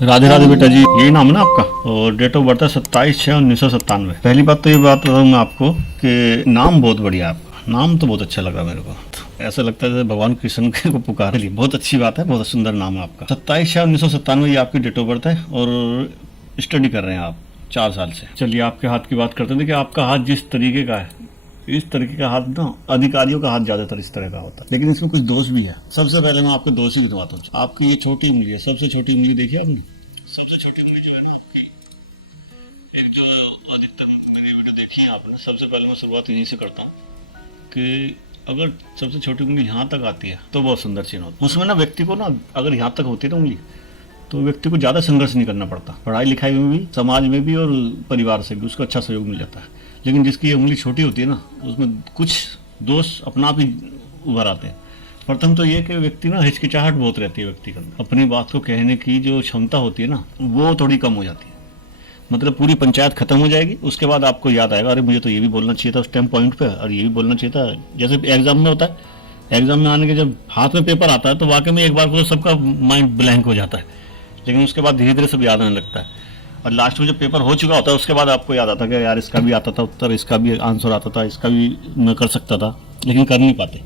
राधे राधे बेटा जी, यही नाम है ना आपका? और डेट ऑफ बर्थ है 27/6/1997। पहली बात तो ये बात बताऊँ मैं आपको कि नाम बहुत बढ़िया है आपका। नाम तो बहुत अच्छा लगा मेरे को। ऐसा लगता है जैसे भगवान कृष्ण को पुकार लिया। बहुत अच्छी बात है, बहुत सुंदर नाम है आपका। 27/6/1997 ये आपकी डेट ऑफ बर्थ है और स्टडी कर रहे हैं आप 4 साल से। चलिए आपके हाथ की बात करते हैं। देखिए आपका हाथ जिस तरीके का है, इस तरीके का हाथ ना अधिकारियों का हाथ ज्यादातर इस तरह का होता है, लेकिन इसमें कुछ दोष भी है। सबसे पहले मैं आपको दोष ही गिनवाता हूँ। आपकी ये छोटी उंगली है, सबसे छोटी उंगली देखिए आपने। सबसे छोटी उंगली जो है ना आपकी, एक जो अधिकतर मेरी वीडियो देखी है आपने, सबसे पहले मैं शुरुआत यहीं से करता हूँ कि अगर सबसे छोटी उंगली यहाँ तक आती है तो बहुत सुंदर चिन्ह होता है। उसमें ना व्यक्ति को ना, अगर यहाँ तक होती है ना उंगली, तो व्यक्ति को ज़्यादा संघर्ष नहीं करना पड़ता। पढ़ाई लिखाई में भी, समाज में भी और परिवार से भी उसको अच्छा सहयोग मिल जाता है। लेकिन जिसकी ये उंगली छोटी होती है ना, उसमें कुछ दोष अपना आप ही उभर आते हैं। प्रथम तो ये कि व्यक्ति ना हिचकिचाहट बहुत रहती है व्यक्ति के अंदर। अपनी बात को कहने की जो क्षमता होती है ना, वो थोड़ी कम हो जाती है। मतलब पूरी पंचायत खत्म हो जाएगी, उसके बाद आपको याद आएगा अरे मुझे तो ये भी बोलना चाहिए था उस टाइम पॉइंट पे, और ये भी बोलना चाहिए था। जैसे एग्जाम में होता है, एग्जाम में आने के जब हाथ में पेपर आता है तो वाकई में एक बार को तो सबका माइंड ब्लैंक हो जाता है, लेकिन उसके बाद धीरे धीरे सब याद आने लगता है। और लास्ट में जब पेपर हो चुका होता है उसके बाद आपको याद आता है कि यार इसका भी आता था उत्तर, इसका भी आंसर आता था, इसका भी मैं कर सकता था, लेकिन कर नहीं पाते।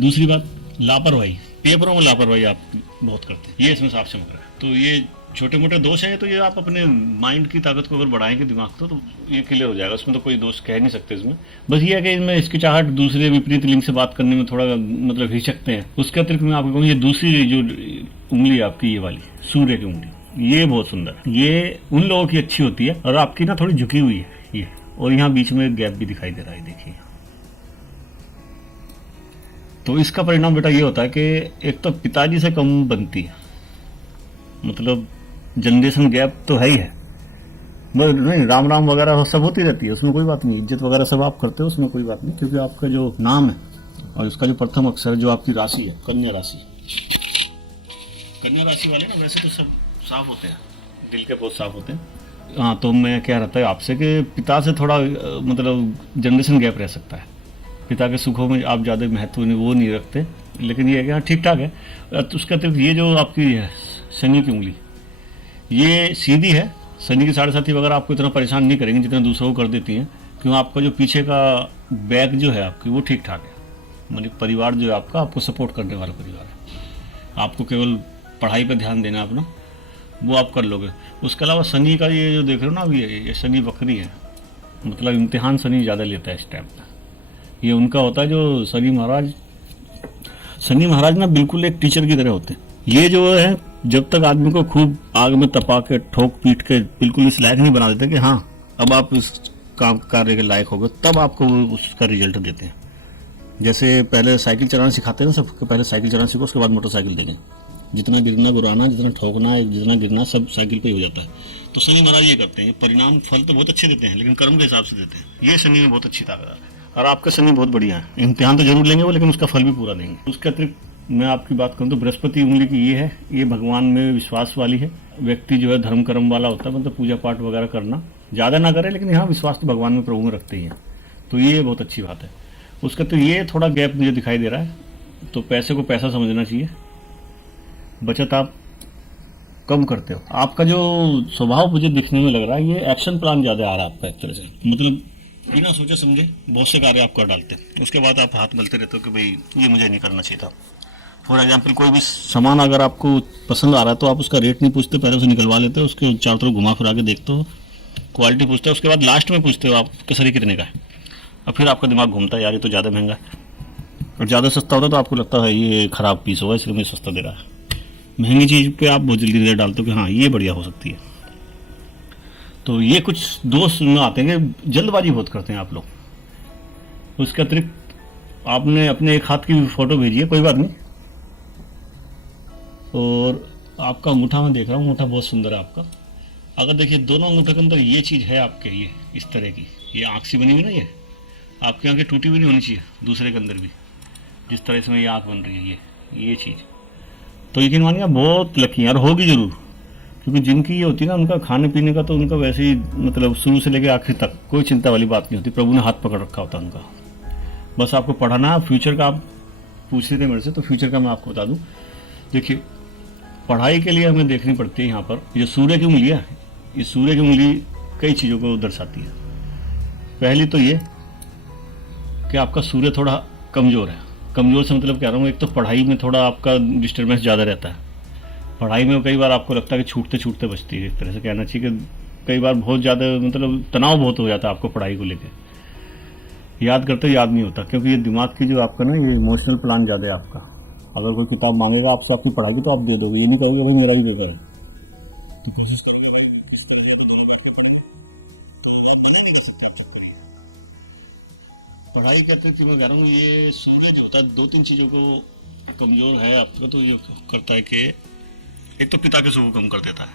दूसरी बात, लापरवाही। पेपरों में लापरवाही आप बहुत करते हैं, ये इसमें साफ चमक रहा है। तो ये छोटे मोटे दोष हैं, तो ये आप अपने माइंड की ताकत को अगर बढ़ाएंगे दिमाग को, तो ये क्लियर हो जाएगा। उसमें तो कोई दोष कह नहीं सकते इसमें। बस ये है कि इसमें हिचकिचाहट, दूसरे विपरीत लिंग से बात करने में थोड़ा मतलब हिचकते हैं। उसके अतिरिक्त मैं आपको कहूँ, ये दूसरी जो उंगली आपकी, ये वाली सूर्य की उंगली, ये बहुत सुंदर है। ये उन लोगों की अच्छी होती है, और आपकी ना थोड़ी झुकी हुई है ये, और यहाँ बीच में एक गैप भी दिखाई दे रहा है, देखिए। तो इसका परिणाम बेटा ये होता है कि एक तो पिताजी से कम बनती है, मतलब जनरेशन गैप तो है ही है। मगर नहीं, राम राम वगैरह सब होती रहती है, उसमें कोई बात नहीं। इज्जत वगैरह सब आप करते हो, उसमें कोई बात नहीं, क्योंकि आपका जो नाम है और उसका जो प्रथम अक्षर, जो आपकी राशि है कन्या राशि। कन्या राशि वाले ना वैसे तो सब साफ होते हैं, दिल के बहुत साफ होते हैं। हाँ, तो मैं कह रहा था आपसे कि पिता से थोड़ा मतलब जनरेशन गैप रह सकता है। पिता के सुखों में आप ज़्यादा महत्व वो नहीं रखते, लेकिन ये है कि हाँ ठीक ठाक है। तो उसके अतिरिक्त ये जो आपकी है शनि की उंगली, ये सीधी है। शनि की 7.5 वगैरह आपको इतना परेशान नहीं करेंगे जितना दूसरों को कर देती हैं, क्योंकि आपका जो पीछे का बैक जो है आपकी, वो ठीक ठाक है। मतलब परिवार जो है आपका, आपको सपोर्ट करने वाला परिवार है। आपको केवल पढ़ाई पर ध्यान देना अपना, वो आप कर लोगे। उसके अलावा शनि का ये जो देख रहे हो ना अभी, ये शनि वक्री है, मतलब इम्तिहान शनि ज़्यादा लेता है इस टाइम पर। ये उनका होता है जो शनि महाराज ना बिल्कुल एक टीचर की तरह होते हैं। ये जो है, जब तक आदमी को खूब आग में तपा के, ठोक पीट के बिल्कुल इस लायक नहीं बना देते कि हाँ अब आप इस काम कार्य के लायक हो गए, तब आपको उसका रिजल्ट देते हैं। जैसे पहले साइकिल चलाना सिखाते हैं ना सबको, पहले साइकिल चलाना सीखो, उसके बाद मोटरसाइकिल देंगे। जितना गिरना गुराना, जितना ठोकना, जितना गिरना, सब साइकिल पे ही हो जाता है। तो शनि महाराज ये करते हैं। परिणाम फल तो बहुत अच्छे देते हैं, लेकिन कर्म के हिसाब से देते हैं। ये शनि में बहुत अच्छी ताकत है, और आपका शनि बहुत बढ़िया है। इम्तिहान तो जरूर लेंगे वो, लेकिन उसका फल भी पूरा देंगे। उसके अतिरिक्त मैं आपकी बात करूँ तो बृहस्पति उंगली की ये है, ये भगवान में विश्वास वाली है। व्यक्ति जो है धर्म कर्म वाला होता है, मतलब पूजा पाठ वगैरह करना ज़्यादा ना करे, लेकिन यहाँ विश्वास तो भगवान में, प्रभु में रखते ही हैं, तो ये बहुत अच्छी बात है। उसका तो ये थोड़ा गैप मुझे दिखाई दे रहा है, तो पैसे को पैसा समझना चाहिए। बचत आप कम करते हो। आपका जो स्वभाव मुझे दिखने में लग रहा है, ये एक्शन प्लान ज़्यादा आ रहा है आपका एक तरह से, मतलब बिना सोचे समझे बहुत से कार्य आप कर डालते हैं, उसके बाद आप हाथ मलते रहते हो कि भाई ये मुझे नहीं करना चाहिए था। फॉर एग्जाम्पल, कोई भी सामान अगर आपको पसंद आ रहा है तो आप उसका रेट नहीं पूछते, पहले उसे निकलवा लेते हो, उसके चारों तरफ घुमा फिरा के देखते हो, क्वालिटी पूछते हो, उसके बाद लास्ट में पूछते हो आप केसरी कितने का है। और फिर आपका दिमाग घूमता है, यार ये तो ज़्यादा महंगा है। और ज़्यादा सस्ता होता है तो आपको लगता है ये ख़राब पीस होगा, इसलिए मुझे सस्ता दे रहा है। महंगी चीज़ पे आप बहुत जल्दी नज़र डालते हो कि हाँ ये बढ़िया हो सकती है। तो ये कुछ दोष में आते हैं कि जल्दबाजी बहुत करते हैं आप लोग। उसके अतिरिक्त आपने अपने एक हाथ की फ़ोटो भेजी है, कोई बात नहीं। और आपका अंगूठा मैं देख रहा हूँ, अंगूठा बहुत सुंदर है आपका। अगर देखिए दोनों अंगूठे के अंदर ये चीज़ है आपके, ये इस तरह की, ये आँख सी बनी हुई ना, ये आपकी आँखें टूटी हुई नहीं होनी चाहिए, दूसरे के अंदर भी जिस तरह से ये आँख बन रही है, ये चीज़, तो यकीन मानिए बहुत लकी है, और होगी ज़रूर। क्योंकि जिनकी ये होती है ना, उनका खाने पीने का तो उनका वैसे ही, मतलब शुरू से लेकर आखिर तक कोई चिंता वाली बात नहीं होती, प्रभु ने हाथ पकड़ रखा होता है उनका। बस आपको पढ़ाना है। फ्यूचर का आप पूछ रहे थे मेरे से, तो फ्यूचर का मैं आपको बता दूं। देखिए पढ़ाई के लिए हमें देखनी पड़ती है यहाँ पर ये सूर्य की उंगली है। ये सूर्य की उंगली कई चीज़ों को दर्शाती है। पहली तो ये कि आपका सूर्य थोड़ा कमज़ोर है। कमज़ोर से मतलब कह रहा हूँ, एक तो पढ़ाई में थोड़ा आपका डिस्टर्बेंस ज़्यादा रहता है। पढ़ाई में कई बार आपको लगता है कि छूटते छूटते बचती है, इस तरह से कहना चाहिए कि कई बार बहुत ज़्यादा मतलब तनाव बहुत हो जाता है आपको पढ़ाई को लेकर। याद करते याद नहीं होता, क्योंकि ये दिमाग की जो आपका ना ये इमोशनल प्लान ज़्यादा है आपका। अगर कोई किताब मांगेगा आपसे आपकी पढ़ाई की तो आप दे दोगे, ये नहीं कहोगे भाई मेरा ही पेपर है। तो कोशिश करोगे किस तरह ज़्यादा दिमाग बैठ के पढ़ेंगे तो आप बना नहीं दे सकते, आप चुप करिए। पढ़ाई के अतिरिक्त मैं कह रहा हूँ ये सूर्य जो होता है दो तीन चीज़ों को कमज़ोर है आपका, तो ये करता है कि एक तो पिता के सुख को कम कर देता है,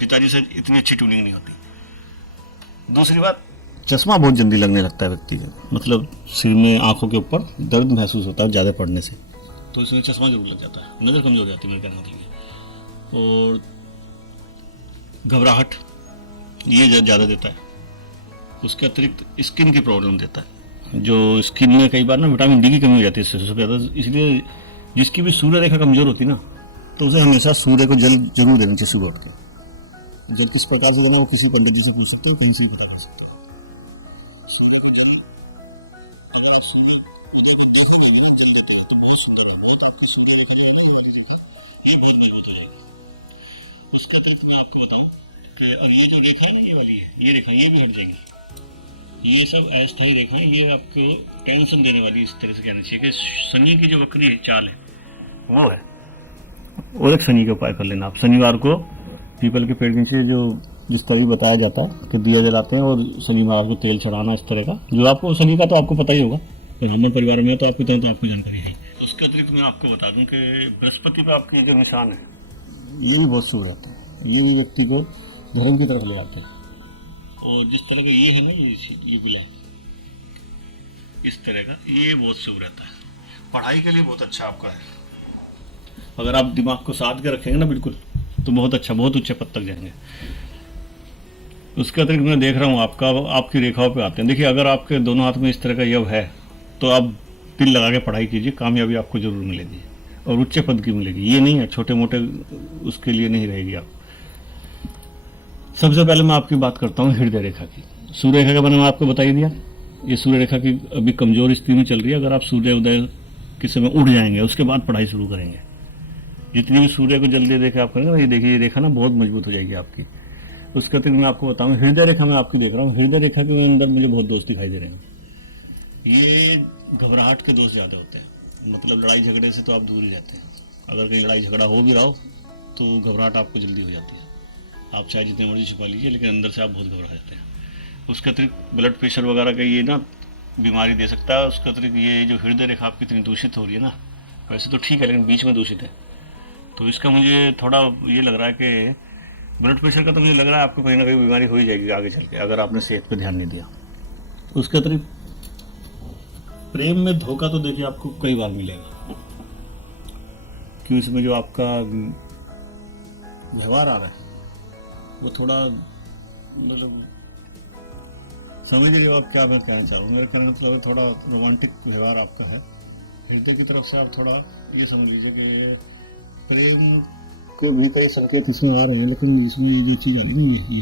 पिताजी से इतनी अच्छी ट्यूनिंग नहीं होती। दूसरी बात, चश्मा बहुत जल्दी लगने लगता है व्यक्ति को, मतलब सिर में आंखों के ऊपर दर्द महसूस होता है ज़्यादा पढ़ने से, तो इसमें चश्मा जरूर लग जाता है, नज़र कमजोर हो जाती है मेरे कहने का मतलब। और घबराहट ये ज़्यादा देता है। उसके अतिरिक्त स्किन की प्रॉब्लम देता है, जो स्किन में कई बार ना विटामिन डी की कमी हो जाती है इससे सबसे ज़्यादा। इसलिए जिसकी भी सूर्य रेखा कमज़ोर होती है ना, तो उसे हमेशा सूर्य को जल जरूर देना चाहिए सुबह उठ के। जल किस प्रकार से देना वो किसी पंडित जी से पूछ सकते हैं, कहीं से भी बता सकते हैं। उसके अतिरिक्त मैं आपको बताऊं कि और ये जो रेखा है ना, ये वाली है, ये रेखा ये भी हट जाएगी। ये सब अस्थायी रेखाएं, ये आपको टेंशन देने वाली, इस तरह से कहना चाहिए कि शनि की जो वक्री है चाल है वो है। और एक शनि का उपाय कर लेना आप, शनिवार को पीपल के पेड़ के नीचे जो जिस तरह बताया जाता है कि दिया जलाते हैं और शनि महाराज को तेल चढ़ाना, इस तरह का जो आपको शनि का तो आपको पता ही होगा, ब्राह्मण परिवार में तो आपको तो आपको जानकारी है। उसके अतिरिक्त मैं आपको बता दूं कि बृहस्पति पर आपके जो निशान है ये भी बहुत शुभ रहता है, ये भी व्यक्ति को धर्म की तरफ ले जाते हैं। और जिस तरह का ये है ना, ये विलय इस तरह का, ये बहुत शुभ रहता है, पढ़ाई के लिए बहुत अच्छा आपका है। अगर आप दिमाग को साध के रखेंगे ना बिल्कुल, तो बहुत अच्छा, बहुत ऊंचे पद तक जाएंगे। उसके अतिरिक्त मैं देख रहा हूँ आपकी रेखाओं पे आते हैं। देखिए, अगर आपके दोनों हाथ में इस तरह का योग है तो आप दिल लगा के पढ़ाई कीजिए, कामयाबी आपको जरूर मिलेगी और उच्च पद की मिलेगी। ये नहीं है छोटे मोटे उसके लिए नहीं रहेगी आप। सबसे पहले मैं आपकी बात करता हूँ हृदय रेखा की। सूर्य रेखा का बारे में आपको बता ही दिया। ये सूर्य रेखा की अभी कमजोर स्थिति में चल रही है। अगर आप सूर्य उदय के समय उठ जाएंगे, उसके बाद पढ़ाई शुरू करेंगे, जितनी भी सूर्य को जल्दी देखा आप करेंगे ना, ये देखिए ये रेखा ना बहुत मजबूत हो जाएगी आपकी। उसके अतिरिक्त मैं आपको बताऊँ, हृदय रेखा में आपकी देख रहा हूँ, हृदय रेखा के अंदर मुझे बहुत दोस्त दिखाई दे रहे हैं। ये घबराहट के दोस्त ज़्यादा होते हैं, मतलब लड़ाई झगड़े से तो आप दूर ही रहते हैं। अगर कहीं लड़ाई झगड़ा हो भी रहा हो तो घबराहट आपको जल्दी हो जाती है। आप चाहे जितने मर्जी छिपा लीजिए, लेकिन अंदर से आप बहुत घबरा जाते हैं। उसके अतिरिक्त ब्लड प्रेशर वगैरह का ये ना बीमारी दे सकता है। उसके अतिरिक्त ये जो हृदय रेखा आपकी इतनी दूषित हो रही है ना, वैसे तो ठीक है लेकिन बीच में दूषित है, तो इसका मुझे थोड़ा ये लग रहा है कि ब्लड प्रेशर का तो मुझे लग रहा है आपको कहीं ना कहीं बीमारी हो ही जाएगी आगे चल के, अगर आपने सेहत पे ध्यान नहीं दिया। उसके अतिरिक्त प्रेम में धोखा तो देखिए आपको कई बार मिलेगा, क्यों इसमें जो आपका व्यवहार आ रहा है वो थोड़ा मतलब समझ लीजिए आप क्या मैं कहना चाह रहा हूँ। मेरे कहने का मतलब थोड़ा रोमांटिक व्यवहार आपका है। हृदय की तरफ से आप थोड़ा ये समझ लीजिए कि प्रेम के भी कई संकेत इसमें आ रहे हैं, लेकिन इसमें ये जो चीज़ आ रही है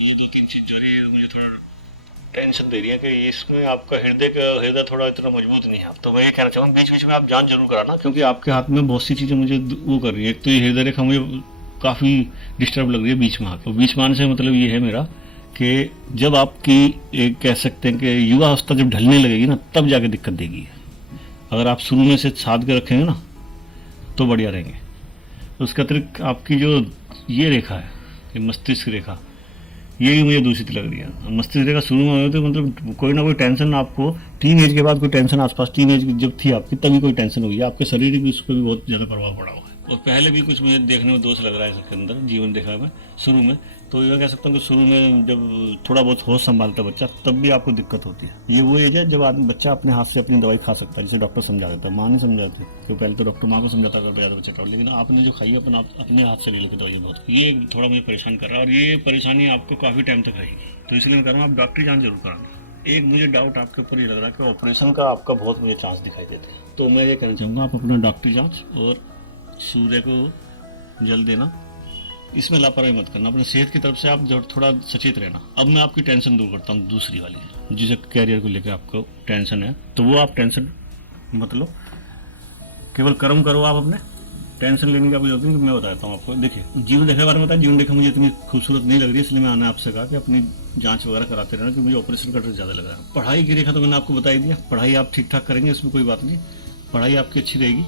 ये दो तीन चीज़ जो रही है मुझे थोड़ा टेंशन दे रही है कि इसमें आपका हृदय थोड़ा इतना मजबूत नहीं है। तो मैं ये कहना चाहूँगा बीच बीच में आप जांच जरूर कराना, क्योंकि आपके हाथ में बहुत सी चीज़ें मुझे वो कर रही है। एक तो ये हृदय रेखा मुझे काफ़ी डिस्टर्ब लग रही है बीच में आके। बीच में आने से मतलब ये है मेरा कि जब आपकी एक कह सकते हैं कि युवा अवस्था जब ढलने लगेगी ना, तब जाके दिक्कत देगी। अगर आप शुरू में से साध के रखेंगे ना तो बढ़िया रहेंगे। उसके अतिरिक्त आपकी जो ये रेखा है, ये मस्तिष्क रेखा, ये भी मुझे दूषित लग रही है। मस्तिष्क रेखा शुरू में तो मतलब कोई ना कोई टेंशन आपको, टीन एज के बाद कोई टेंशन आसपास, टीन एज जब थी आपकी तभी कोई टेंशन हुई है, आपके शरीर भी उस पर भी बहुत ज़्यादा प्रभाव पड़ा हुआ है। और पहले भी कुछ मुझे देखने में दोष लग रहा है इसके अंदर जीवन रेखा में शुरू में। तो ये कह सकता हूँ कि शुरू में जब थोड़ा बहुत होश संभालता बच्चा तब भी आपको दिक्कत होती है। ये वो एज है जब आदमी बच्चा अपने हाथ से अपनी दवाई खा सकता है, जिसे डॉक्टर समझा देता है। माँ नहीं समझाती, क्योंकि पहले तो डॉक्टर माँ को समझाता करता ज़्यादा बच्चे का, लेकिन आपने जो खाई अपने हाथ से ले लेकर दवाई बहुत, ये थोड़ा मुझे परेशान कर रहा है और ये परेशानी आपको काफ़ी टाइम तक रहेगी। तो इसलिए मैं कह रहा हूँ आप डॉक्टरी जांच जरूर कराना। एक मुझे डाउट आपके ऊपर ये लग रहा है कि ऑपरेशन का आपका बहुत मुझे चांस दिखाई देते हैं, तो मैं ये कहना चाहूँगा आप अपना डॉक्टरी जांच और सूर्य को जल देना, इसमें लापरवाही मत करना। अपने सेहत की तरफ से आप थोड़ा सचेत रहना। अब मैं आपकी टेंशन दूर करता हूँ दूसरी वाली, जिसे कैरियर को लेकर आपको टेंशन है, तो वो आप टेंशन मत लो, केवल कर्म करो। आप अपने टेंशन लेने की आपको जरूरत नहीं। मैं बताता हूँ आपको। देखिए, जीवन रेखा के बारे में बताया। जीवन रेखा मुझे इतनी खूबसूरत नहीं लग रही, इसलिए मैंने आपसे कहा कि अपनी जांच वगैरह कराते रहना, क्योंकि मुझे ऑपरेशन का डर ज़्यादा लग रहा है। पढ़ाई की रेखा तो मैंने आपको बता ही दिया। पढ़ाई आप ठीक ठाक करेंगे, इसमें कोई बात नहीं। पढ़ाई आपकी अच्छी रहेगी,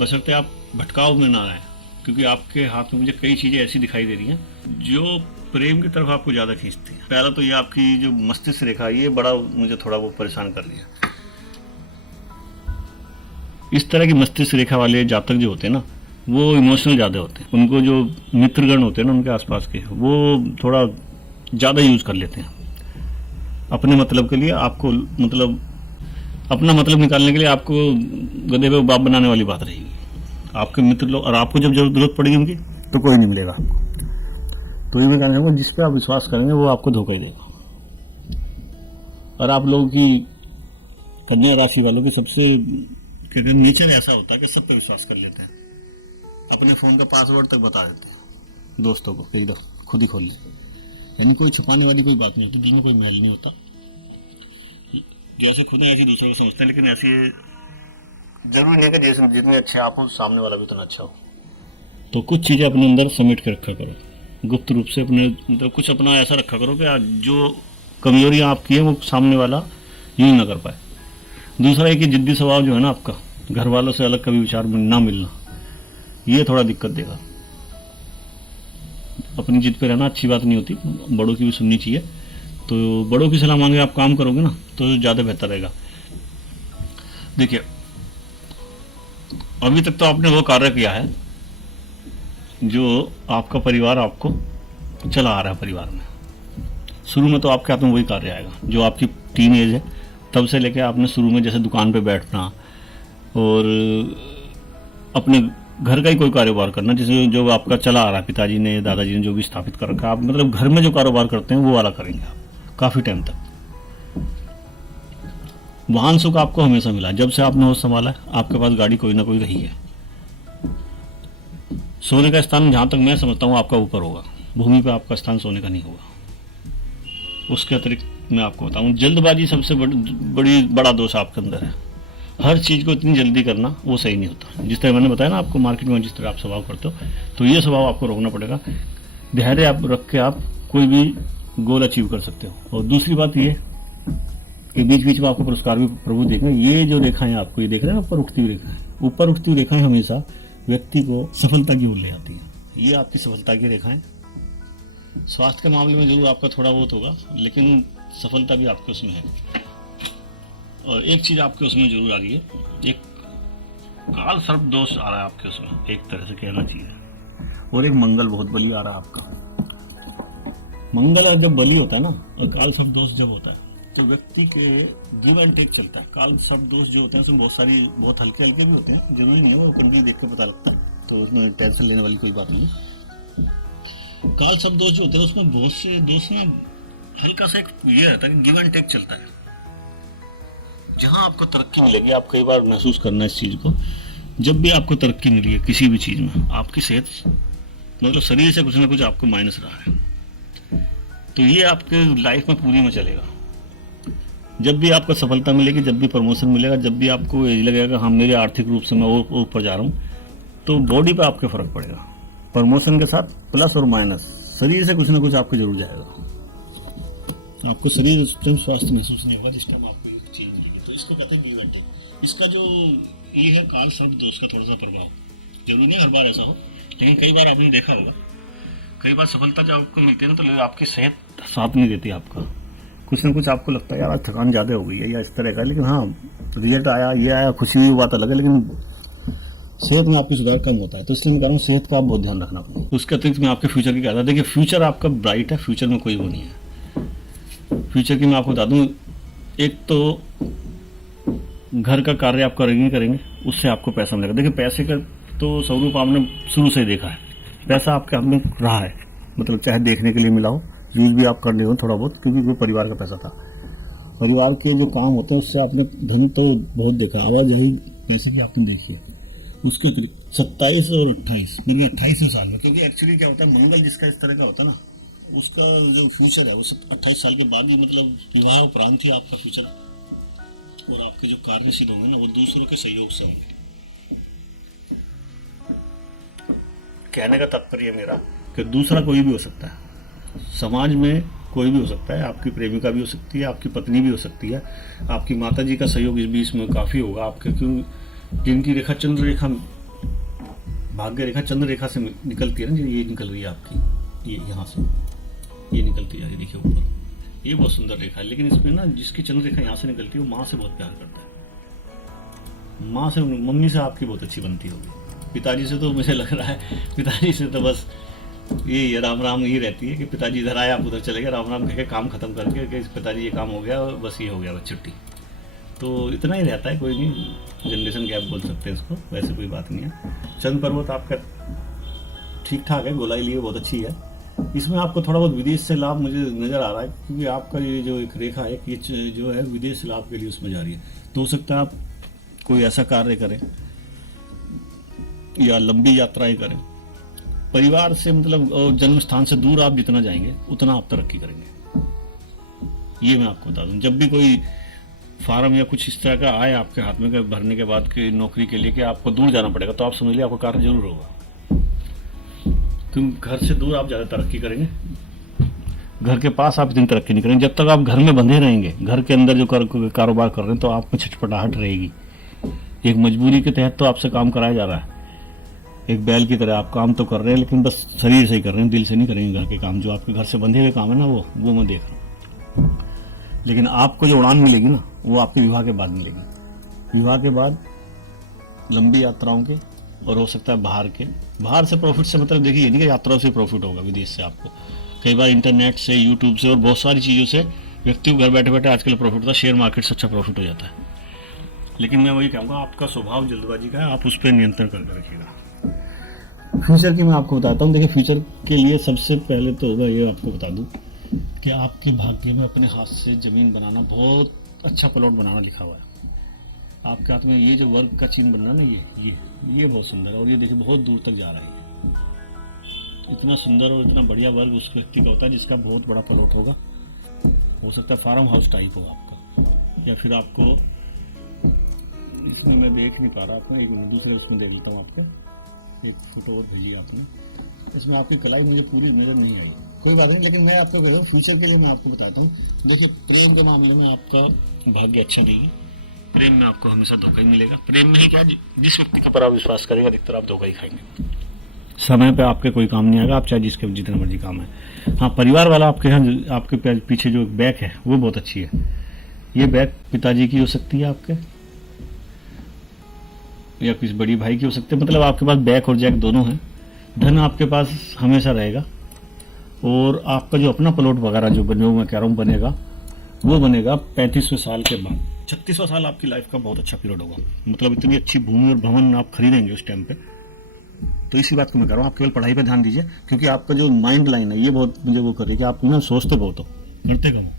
बशर्ते आप भटकाव में ना आए, क्योंकि आपके हाथ में मुझे कई चीज़ें ऐसी दिखाई दे रही हैं जो प्रेम की तरफ आपको ज़्यादा खींचती है। पहला तो ये आपकी जो मस्तिष्क रेखा, ये बड़ा मुझे थोड़ा वो परेशान कर रही है। इस तरह की मस्तिष्क रेखा वाले जातक जो होते हैं ना, वो इमोशनल ज़्यादा होते हैं। उनको जो मित्रगण होते हैं ना उनके आसपास के, वो थोड़ा ज़्यादा यूज़ कर लेते हैं अपने मतलब के लिए। आपको मतलब अपना मतलब निकालने के लिए आपको गधे पे बाप बनाने वाली बात रहेगी। आपके मित्र लोग, और आपको जब जरूरत पड़ेगी उनकी, तो कोई नहीं मिलेगा आपको। तो ये मैं कहना चाहूँगा, जिस पे आप विश्वास करेंगे वो आपको धोखा ही देगा। और आप लोगों की, कन्या राशि वालों की सबसे नेचर ऐसा होता है कि सब पे विश्वास कर लेते हैं। अपने फ़ोन का पासवर्ड तक बता देते हैं दोस्तों को, कई दो खुद ही खोल ले। यानी कोई छुपाने वाली कोई बात नहीं होती, जिसमें कोई मैल नहीं होता। जैसे खुद है ऐसे दूसरों को समझते हैं, लेकिन ऐसी जरूरी नहीं है कि जैसे जितने अच्छे आप हो सामने वाला भी उतना अच्छा हो। तो कुछ चीज़ें अपने अंदर समेट के रखा करो, गुप्त रूप से अपने मतलब कुछ अपना ऐसा रखा करो कि जो कमजोरियाँ आपकी है वो सामने वाला यूँ ना कर पाए। दूसरा एक जिद्दी स्वभाव जो है ना आपका, घर वालों से अलग कभी विचार ना मिलना, ये थोड़ा दिक्कत देगा। अपनी जिद पे रहना अच्छी बात नहीं होती, बड़ों की भी सुननी चाहिए। तो बड़ों की सलाह मांग के आप काम करोगे ना तो ज़्यादा बेहतर रहेगा। देखिए, अभी तक तो आपने वो कार्य किया है जो आपका परिवार आपको चला आ रहा है। परिवार में शुरू में तो आपके हाथ में वही कार्य आएगा जो आपकी टीन एज है, तब से लेकर आपने शुरू में जैसे दुकान पे बैठना और अपने घर का ही कोई कारोबार करना, जैसे जो आपका चला आ रहा है, पिताजी ने दादाजी ने जो भी स्थापित कर रखा है, आप मतलब घर में जो कारोबार करते हैं वो वाला करेंगे आप काफ़ी टाइम तक। वाहन सुख आपको हमेशा मिला, जब से आपने होश संभाला है आपके पास गाड़ी कोई ना कोई रही है। सोने का स्थान जहाँ तक मैं समझता हूँ आपका ऊपर होगा, भूमि पर आपका स्थान सोने का नहीं होगा। उसके अतिरिक्त मैं आपको बताऊँ, जल्दबाजी सबसे बड़ा दोष आपके अंदर है। हर चीज़ को इतनी जल्दी करना वो सही नहीं होता। जिस तरह मैंने बताया ना आपको, मार्केट में जिस तरह आप स्वभाव करते हो, तो ये स्वभाव आपको रोकना पड़ेगा। धैर्य आप रख के आप कोई भी गोल अचीव कर सकते हो। और दूसरी बात ये कि बीच बीच में आपको पुरस्कार भी प्रभु देखेंगे। ये जो रेखाएं आपको ये देख रहे हैं ऊपर उठती हुई रेखाएं, ऊपर उठती हुई रेखाएं हमेशा व्यक्ति को सफलता की ओर ले आती हैं। ये आपकी सफलता की रेखाएं। स्वास्थ्य के मामले में जरूर आपका थोड़ा बहुत होगा, लेकिन सफलता भी आपके उसमें है। और एक चीज़ आपके उसमें जरूर आ रही है, एक काल सर्प दोष आ रहा है आपके उसमें, एक तरह से कहना चाहिए। और एक मंगल बहुत बली आ रहा है आपका। मंगल जब बली होता है ना, और काल सर्प दोष जब होता है, तो व्यक्ति के गिव एंड टेक चलता है। काल सर्प दोष जो होते हैं उसमें बहुत हल्के हल्के भी होते हैं, जरूरी नहीं है वो कंट्री देख के पता लगता है, तो उसमें टेंशन लेने वाली कोई बात नहीं। काल सर्प दोष जो होते हैं उसमें बहुत से दोष में हल्का सा एक ये रहता है कि गिव एंड टेक चलता है। जहां आपको तरक्की मिलेगी, आप कई बार महसूस करना इस चीज को, जब भी आपको तरक्की मिली है किसी भी चीज में, आपकी सेहत मतलब शरीर से कुछ ना कुछ आपको माइनस रहा है, तो ये आपके लाइफ में पूरी में चलेगा। जब भी आपको सफलता मिलेगी, जब भी प्रमोशन मिलेगा, जब भी आपको ये लगेगा हाँ मेरे आर्थिक रूप से मैं और ऊपर जा रहा हूँ, तो बॉडी पे आपके फर्क पड़ेगा। प्रमोशन के साथ प्लस और माइनस, शरीर से कुछ ना कुछ आपको जरूर जाएगा। आपको शरीर स्वास्थ्य महसूस नहीं होगा जिस टाइम आपको चीज मिलेगी, तो इसको कहते हैं गिव एंड टेक। इसका जो ये है काल सर्प दोष का थोड़ा सा प्रभाव, जरूरी नहीं हर बार ऐसा हो, लेकिन कई बार आपने देखा होगा, कई बार सफलता जब आपको मिलती है ना, तो आपकी सेहत साथ नहीं देती आपका। कुछ ना कुछ आपको लगता है यार आज थकान ज़्यादा हो गई है या इस तरह का, लेकिन हाँ रिजल्ट आया, ये आया, खुशी हुई, बात अलग है, लेकिन सेहत में आपकी सुधार कम होता है। तो इसलिए मैं कह रहा हूँ सेहत का आप बहुत ध्यान रखना अपना। उसके अतिरिक्त मैं आपके फ्यूचर की कहता था, देखिए फ्यूचर आपका ब्राइट है, फ्यूचर में कोई वो नहीं है। फ्यूचर की मैं आपको बता दूँ, एक तो घर का कार्य आप करेंगे, उससे आपको पैसा मिलेगा। देखिए पैसे का तो स्वरूप आपने शुरू से ही देखा है, पैसा आपके हाथ में रहा है, मतलब चाहे देखने के लिए मिला हो, यूज भी आप कर रहे हो थोड़ा बहुत, क्योंकि वो परिवार का पैसा था। परिवार के जो काम होते हैं उससे आपने धन तो बहुत देखा, आवाजाही पैसे की आपने देखी है। उसके अतिरिक्त 27 और 28, मेरे 28वें साल में, क्योंकि एक्चुअली क्या होता है, मंगल जिसका इस तरह का होता है ना, उसका जो फ्यूचर है वो 28 साल के बाद ही, मतलब विवाह उपरांत ही आपका फ्यूचर और आपके जो कार्यशील होंगे ना वो दूसरों के सहयोग से होंगे। कहने का तात्पर्य मेरा कि दूसरा कोई भी हो सकता है, समाज में कोई भी हो सकता है, आपकी प्रेमिका भी हो सकती है, आपकी पत्नी भी हो सकती है, आपकी माता जी का सहयोग इस बीच में काफ़ी होगा आपके, क्यों जिनकी रेखा चंद्र रेखा, भाग्य रेखा चंद्र रेखा से निकलती है ना, ये निकल रही है आपकी, ये यहाँ से ये निकलती है, ये देखिए ऊपर, ये बहुत सुंदर रेखा है। लेकिन इसमें ना जिसकी चंद्र रेखा यहाँ से निकलती है वो माँ से बहुत प्यार करता है, माँ से, मम्मी से आपकी बहुत अच्छी बनती होगी। पिताजी से तो मुझे लग रहा है, पिताजी से तो बस ये राम राम ही रहती है कि पिताजी इधर आए आप उधर चले गए, राम राम कह के काम खत्म करके कि पिताजी ये काम हो गया बस ये हो गया बस छुट्टी, तो इतना ही रहता है, कोई नहीं, जनरेशन गैप बोल सकते हैं इसको, वैसे कोई बात नहीं है। चंद पर्वत आपका ठीक ठाक है, गोलाई लिए बहुत अच्छी है, इसमें आपको थोड़ा बहुत विदेश से लाभ मुझे नज़र आ रहा है, क्योंकि आपका ये जो एक रेखा है ये जो है विदेश लाभ के लिए उसमें जा रही है, तो हो सकता है आप कोई ऐसा कार्य करें या लंबी यात्राएं करें, परिवार से मतलब और जन्म स्थान से दूर आप जितना जाएंगे उतना आप तरक्की करेंगे। ये मैं आपको बता दूं, जब भी कोई फार्म या कुछ इस तरह का आए आपके हाथ में भरने के बाद कि नौकरी के लिए कि आपको दूर जाना पड़ेगा, तो आप समझ लीजिए आपका कार्य जरूर होगा, क्योंकि घर से दूर आप ज़्यादा तरक्की करेंगे, घर के पास आप इतनी तरक्की नहीं करेंगे। जब तक आप घर में बंधे रहेंगे, घर के अंदर जो कारोबार कर रहे हैं, तो आप में छटपटाहट रहेगी, एक मजबूरी के तहत तो आपसे काम कराया जा रहा है, एक बैल की तरह आप काम तो कर रहे हैं, लेकिन बस शरीर से ही कर रहे हैं, दिल से नहीं करेंगे घर के काम, जो आपके घर से बंधे हुए काम है ना वो मैं देख रहा हूँ। लेकिन आपको जो उड़ान मिलेगी ना वो आपके विवाह के बाद मिलेगी, विवाह के बाद लंबी यात्राओं के, और हो सकता है बाहर से प्रॉफिट से, मतलब देखिए नहीं कि यात्राओं से प्रॉफिट होगा, विदेश से आपको कई बार इंटरनेट से, यूट्यूब से और बहुत सारी चीज़ों से व्यक्ति को घर बैठे बैठे आजकल प्रॉफिट होता है, शेयर मार्केट से अच्छा प्रॉफिट हो जाता है। लेकिन मैं वही कहूँगा, आपका स्वभाव जल्दबाजी का है, आप उस पर नियंत्रण करके रखिएगा। फ्यूचर की मैं आपको बताता हूँ, देखिए फ्यूचर के लिए सबसे पहले तो मैं ये आपको बता दूँ कि आपके भाग्य में अपने हाथ से ज़मीन बनाना, बहुत अच्छा प्लॉट बनाना लिखा हुआ है आपके हाथ में। ये जो वर्ग का चिन्ह बनना ना, ये बहुत सुंदर है, और ये देखिए बहुत दूर तक जा रहा है, इतना सुंदर और इतना बढ़िया वर्ग उस व्यक्ति का होता है जिसका बहुत बड़ा प्लॉट होगा, हो सकता है फार्म हाउस टाइप हो आपका, या फिर आपको इसमें मैं देख नहीं पा रहा, आपको एक मिनट दूसरे उसमें दे देता हूँ, आपको एक फोटो और भेजी आपने, इसमें आपकी कलाई मुझे पूरी नज़र नहीं आई, कोई बात नहीं, लेकिन मैं आपको कहता हूँ फ्यूचर के लिए मैं आपको बताता हूँ। देखिए प्रेम के मामले में आपका भाग्य अच्छा नहीं है, प्रेम में आपको हमेशा धोखा ही मिलेगा। प्रेम में ही क्या, जिस व्यक्ति के ऊपर आप विश्वास करेंगे अधिकतर आप धोखा ही खाएंगे, समय पे आपके कोई काम नहीं आएगा, आप चाहे जिसके जितना मर्जी काम है। हाँ, परिवार वाला आपके यहाँ आपके पीछे जो बैक है वो बहुत अच्छी है, ये बैक पिताजी की हो सकती है आपके, या किसी बड़ी भाई की हो सकती है, मतलब आपके पास बैक और जैक दोनों हैं। धन आपके पास हमेशा रहेगा, और आपका जो अपना प्लॉट वगैरह जो मैं कह रहा हूँ बनेगा, वो बनेगा 35वें साल के बाद। 36वां साल आपकी लाइफ का बहुत अच्छा पीरियड होगा, मतलब इतनी अच्छी भूमि और भवन आप खरीदेंगे उस टाइम पे। तो इसी बात को मैं कह रहा हूँ, आप केवल पढ़ाई पे ध्यान दीजिए, क्योंकि आपका जो माइंड लाइन है ये बहुत मुझे वो कर रही है कि आप ना सोचते बहुत हो, करते कम हो,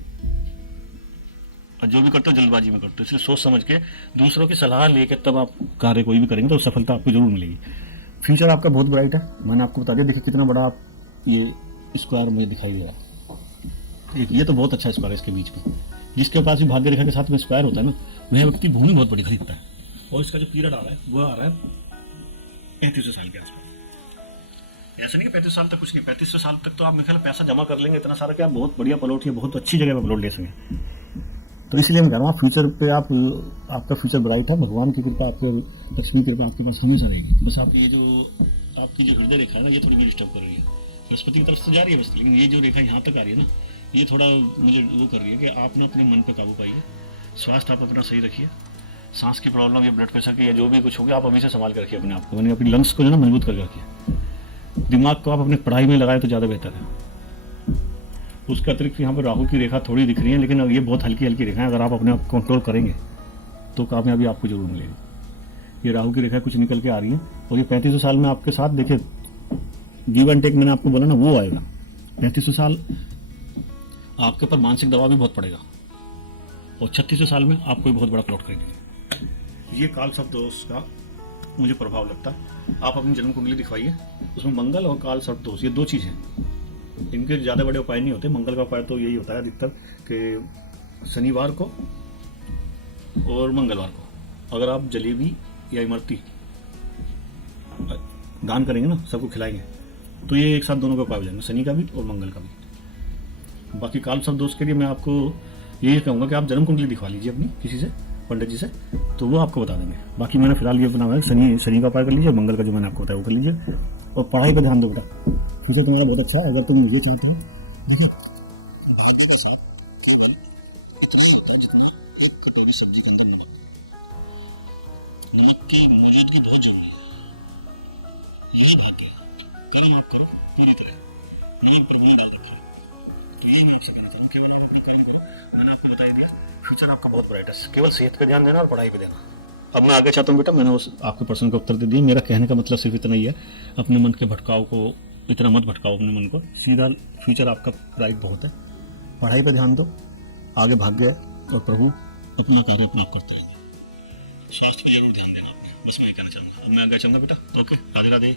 और जो भी करते हो जल्दबाजी में करते हो, इसलिए सोच समझ के दूसरों की सलाह लेके तब आप कार्य कोई भी करेंगे तो सफलता आपको जरूर मिलेगी। फ्यूचर आपका बहुत ब्राइट है, मैंने आपको बता दिया, देखिए कितना बड़ा आप ये स्क्वायर में दिखाई दे रहा है, ये तो बहुत अच्छा स्क्वायर है, इसके बीच में जिसके पास भी भाग्य रेखा के साथ में स्क्वायर होता है ना, वह व्यक्ति भूमि बहुत बड़ी खरीदता है, और इसका जो पीरियड आ रहा है वो आ रहा है 35वें साल के आसपास। ऐसा नहीं कि 35 साल तक कुछ नहीं, 35वें साल तक तो आप मेरे ख्याल पैसा जमा कर लेंगे इतना सारा कि आप बहुत बढ़िया प्लॉट या बहुत अच्छी जगह पर प्लॉट ले सकें। तो इसलिए मैं कह रहा हूँ फ्यूचर पे आपका फ्यूचर ब्राइट है, भगवान की कृपा, आपके लक्ष्मी की कृपा आपके पास हमेशा रहेगी। बस आप ये जो आपकी जो हृदय रेखा है ना, ये थोड़ी भी डिस्टर्ब कर रही है, बृहस्पति की तरफ से जा रही है बस, लेकिन ये जो रेखा यहाँ तक आ रही है ना, ये थोड़ा मुझे वो कर रही है कि आप ना अपने मन पर काबू पाइए, स्वास्थ्य आप अपना सही रखिए, सांस की प्रॉब्लम या ब्लड प्रेशर की या जो भी कुछ होगा आप अभी से संभाल कर रखिए अपने आप को, यानी अपनी लंग्स को जो ना मजबूत करके रखिए। दिमाग को आप अपनी पढ़ाई में लगाए तो ज़्यादा बेहतर है। उसके अतिरिक्त यहाँ पर राहु की रेखा थोड़ी दिख रही है, लेकिन अब ये बहुत हल्की हल्की रेखा है, अगर आप अपने आप कंट्रोल करेंगे तो कामयाबी आपको जरूर मिलेगी। ये राहु की रेखा कुछ निकल के आ रही है, और ये 35वें साल में आपके साथ देखिए गिव एंड टेक मैंने आपको बोला ना वो आएगा। 35वें साल आपके ऊपर मानसिक दबाव भी बहुत पड़ेगा, और 36वें साल में आप कोई बहुत बड़ा प्लॉट खरीदेंगे। ये काल शब्द दोष का मुझे प्रभाव लगता है। आप अपनी जन्म कुंडली दिखवाइए, उसमें मंगल और काल सर्प दोष, ये दो चीज़ हैं। इनके ज़्यादा बड़े उपाय नहीं होते। मंगल का उपाय तो यही होता है अधिकतर कि शनिवार को और मंगलवार को अगर आप जलेबी या इमरती दान करेंगे ना, सबको खिलाएंगे, तो ये एक साथ दोनों का उपाय हो जाएंगे, शनि का भी और मंगल का भी। बाकी काल सर्प दोष के लिए मैं आपको यही कहूँगा कि आप जन्म कुंडली दिखवा लीजिए अपनी किसी से, पंडित जी से, तो वो आपको बता देंगे। बाकी मैंने फिलहाल ये बनाया है, शनि का उपाय कर लीजिए, मंगल का जो मैंने आपको बताया वो कर लीजिए। और पढ़ाई पर ध्यान दो बेटा, फ्यूचर तुम्हारा बहुत अच्छा है। अगर तुम ये चाहते हो सब्जी के अंदर मौजूदगी बहुत जरूरी है। यही बात है, कर्म आप करो पूरी तरह, नहीं प्रभु ने डाल रखा है, तो यही मैं आपसे कहता हूँ, केवल आप अपना कर्म करो। मैंने आपको बता दिया, फ्यूचर आपका बहुत ब्राइट है, केवल सेहत पे ध्यान देना और पढ़ाई पे देना। अब मैं आगे चाहता हूँ बेटा, मैंने उस आपके प्रश्न का उत्तर दे दिया। मेरा कहने का मतलब सिर्फ इतना ही है, अपने मन के भटकाव को इतना मत भटकाओ अपने मन को, सीधा फ्यूचर आपका ब्राइट बहुत है। पढ़ाई पे ध्यान दो, आगे भाग गए और प्रभु अपना कार्य अपना करते रहेंगे। स्वास्थ्य पे जरूर ध्यान देना, बस मैं ये कहना चाहूँगा। अब मैं आगे चलूँगा बेटा, ओके, राधे राधे।